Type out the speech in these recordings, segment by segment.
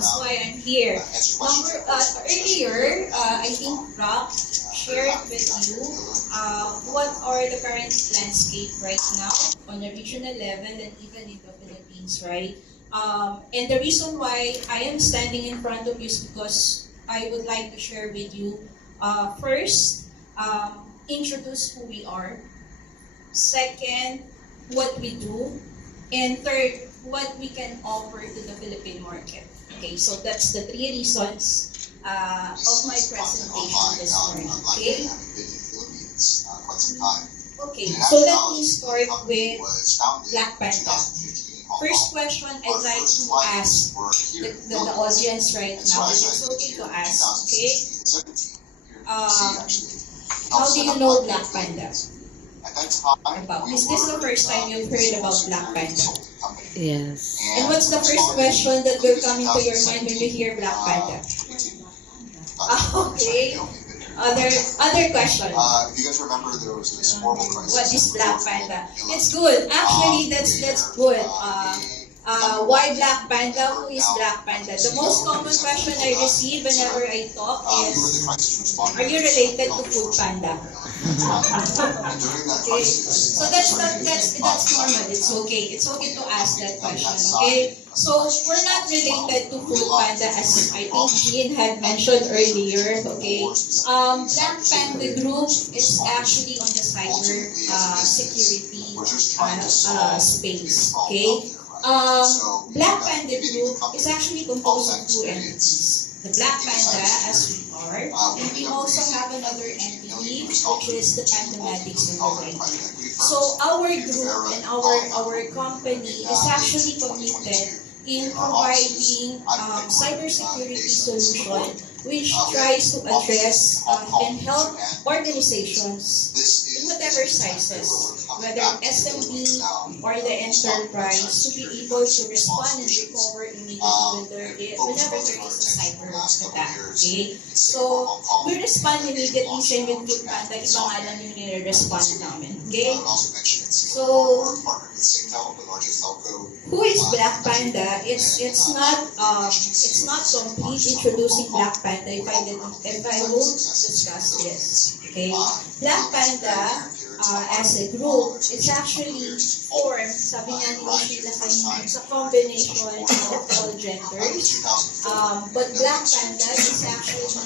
That's why I'm here. Earlier, I think Rob shared with you what are the current landscape right now on a regional level and even in the Philippines, right? And the reason why I am standing in front of you is because I would like to share with you first, introduce who we are. Second, what we do. And third, what we can offer to the Philippine market. Okay, so that's the three reasons of my presentation this morning. Okay? Okay, so let me start with Black Panda. First question I'd like to ask the audience right now, if it's okay to ask, okay? How do you know Black Panda? Is this the first time you've heard about Black Panda? Yes. And what's the first question that will come into your mind when you hear Black Panda? Okay. Other question. If you guys remember, there was this horrible crisis. What is Black Panda? It's good. Actually, that's good. Why Black Panda? Who is Black Panda? The most common question I receive whenever I talk is, are you related to Food Panda? Okay. So that's normal. It's okay. It's okay to ask that question. Okay. So we're not related to Food Panda, as I think Jean had mentioned earlier. Okay. Black Panda Group is actually on the cyber security space. Okay. Black Panda Group is actually composed of two entities. The Black Panda, as we are, and we also have another entity, which is the Pandematics Incorporated. So our group and our company is actually committed in providing cybersecurity solution which tries to address and help organizations in whatever sizes, whether SMB or the enterprise, to be able to respond and recover immediately whenever there is a cyber attack. Okay? So, we respond immediately, same with Food Panda, iba nga lang yung nire-respond namin. Okay? So, who is Black Panda? It's not complete introducing Black Panda if I won't discuss this. Okay? Black Panda as a group, it's actually formed, sabi nga ni Sheila kanina, it's a combination of all genders. But Black Panda is actually an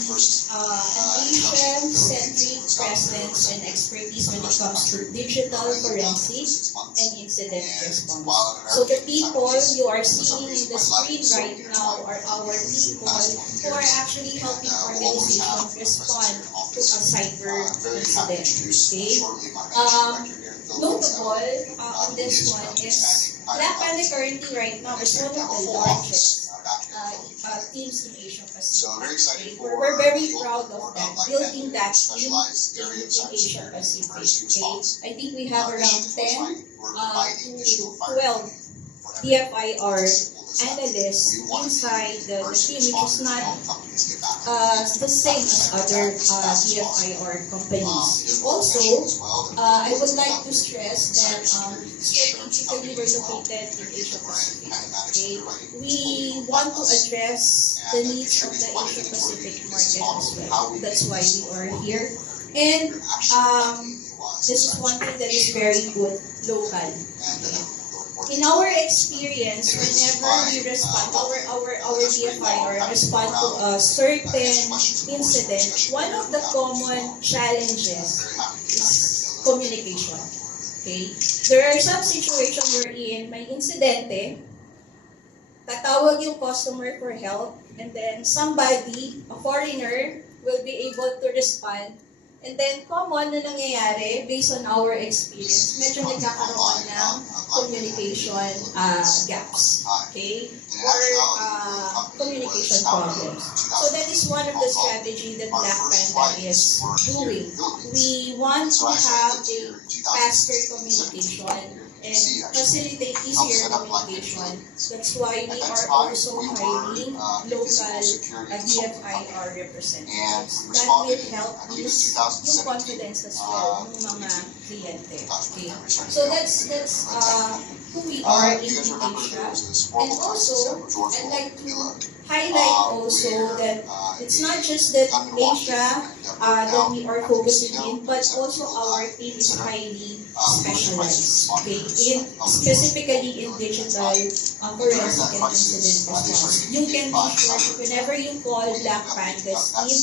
Asian-centric presence and expertise when it comes to digital forensics and incident response. So the people you are seeing in the screen right now are our people who are actually helping organizations respond to a cyber incident. Okay? Notable on this one is Black Panda currently right now is one of the largest teams in Asia Pacific. We're very proud of that, building that team in Asia Pacific. Okay? I think we have around 10 to 12 DFIR analysts inside the team, which is not the same as other DFIR companies. Also, I would like to stress that strategically we're located in Asia Pacific. Okay? We want to address the needs of the Asia Pacific market as well. That's why we are here. And this is one thing that is very good, local. Okay? In our experience, whenever we respond, our DFIR respond to a certain incident, one of the common challenges is communication. Okay? There are some situations wherein may insidente, tatawag yung customer for help, and then somebody, a foreigner, will be able to respond. And then, common na nangyayari, based on our experience, medyo nagkakaroon ng communication gaps, okay? Or communication problems. So that is one of the strategies that Black Panda is doing. We want to have a faster communication and facilitate easier communication. That's why we are also hiring local DFIR representatives. That will help boost yung confidence as well ng mga kliyente. Okay. So that's who we are in You guys remember Asia. there was this And horrible crisis also, that George I'd like to Miller, highlight also that it's not just that Asia that we are focusing in, but also our team is highly specialized, okay, in specifically in digital forensic and incident response. You can be sure that whenever you call Black Panda's team,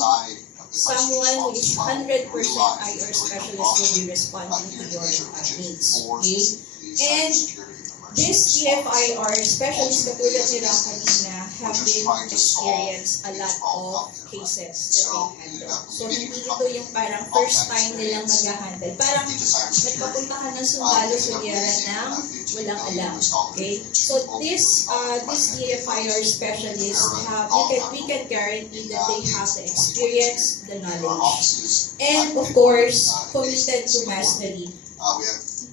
someone who is 100% IR specialist will be responding to your needs, okay? And this TFIR specialist katulad nila kanina have been experienced a lot of cases that they handle. So hindi ito yung parang first time nilang mag-handle. Parang nagpapunta ka ng sundalo sa giyera ng walang alam. Okay? So this TFIR specialist we can guarantee that they have the experience, the knowledge, and of course, committed to mastery.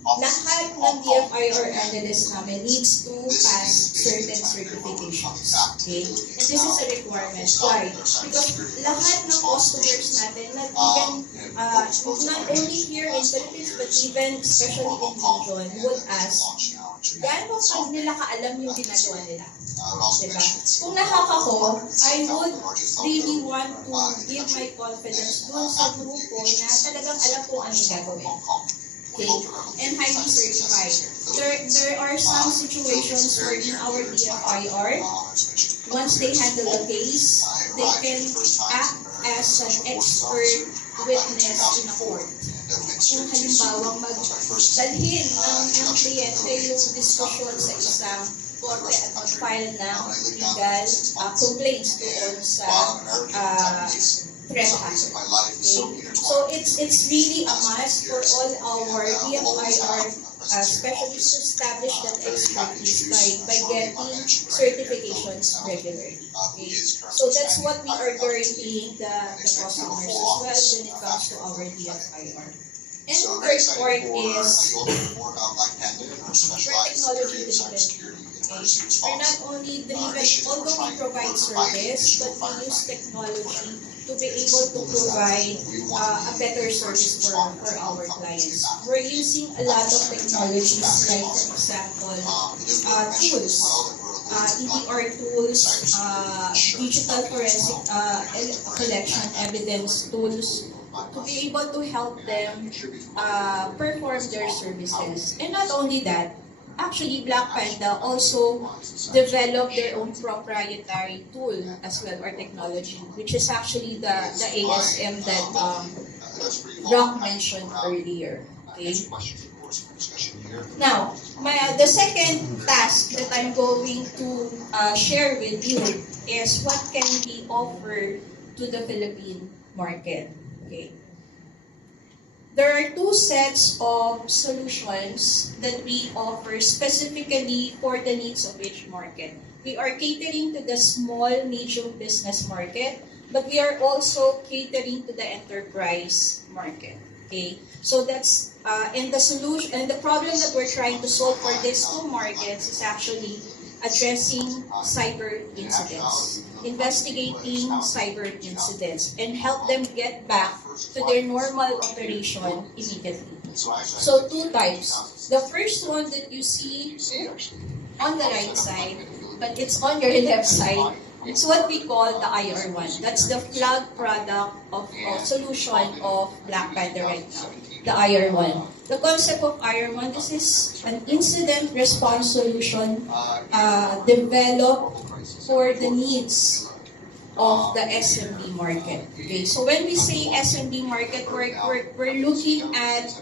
Lahat ng DFIR analyst namin needs to pass certain certifications. Okay? And this is a requirement. Why? Because lahat ng customers natin, not only here in Philippines, but even especially in region, would ask, gaano pag nila kaalam yung ginagawa nila? Diba? Kung nakaka ko, I would really want to give my confidence dun sa grupo na talagang alam ko ano yung gagawin. Okay, and highly certified. There are some situations where in our DFIR, once they handle the case, they can act as an expert witness in a court. Kung halimbawa magdalhin ng kliyente yung diskusyon sa isang korte at mag-file ng legal complaints doon sa threat hazard. Okay? So it's really a must for all our DFIR specialists to establish that expertise by getting certifications regularly. Okay? So that's what we are guaranteeing the customers as well when it comes to our DFIR. And the third part is we're technology driven. We're not only driven, although we provide service, but we use technology to be able to provide a better service for our clients. We're using a lot of technologies like, for example, tools, EDR tools, digital forensic collection evidence tools, to be able to help them perform their services. And not only that, actually, Black Panda also developed their own proprietary tool as well, or technology, which is actually the ASM that Brock mentioned earlier. Okay? Now, the second task that I'm going to share with you is what can be offered to the Philippine market. Okay. There are two sets of solutions that we offer specifically for the needs of each market. We are catering to the small, medium business market, but we are also catering to the enterprise market. Okay, so that's and the solution and the problem that we're trying to solve for these two markets is actually addressing cyber incidents, investigating cyber incidents, and help them get back to their normal operation immediately. So two types. The first one that you see on the right side, but it's on your left side, it's what we call the IR1. That's the flag product of solution of Black Panda right now, the IR1. The concept of IR1, this is an incident response solution developed for the needs of the SMB market. Okay, so when we say SMB market, we're looking at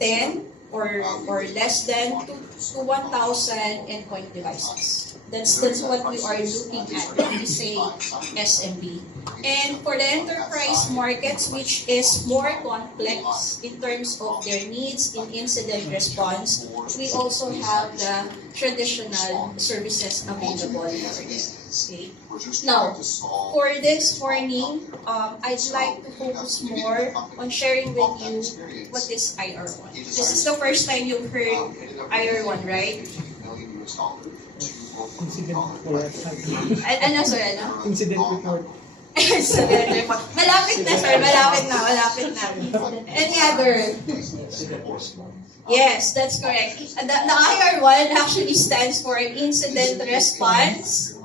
10 or less than to 1,000 endpoint devices. That's what we are looking at when we say SMB. And for the enterprise markets, which is more complex in terms of their needs in incident response, we also have the traditional services available for them. Okay. Now, for this morning, I'd like to focus more on sharing with you what is IR1. This is the first time you've heard IR1, right? Incident report. Ano, sir? Ano? Incident report. Incident response. Malapit na, sir. Malapit na. Any other? Yes, that's correct. The IR1 actually stands for Incident Response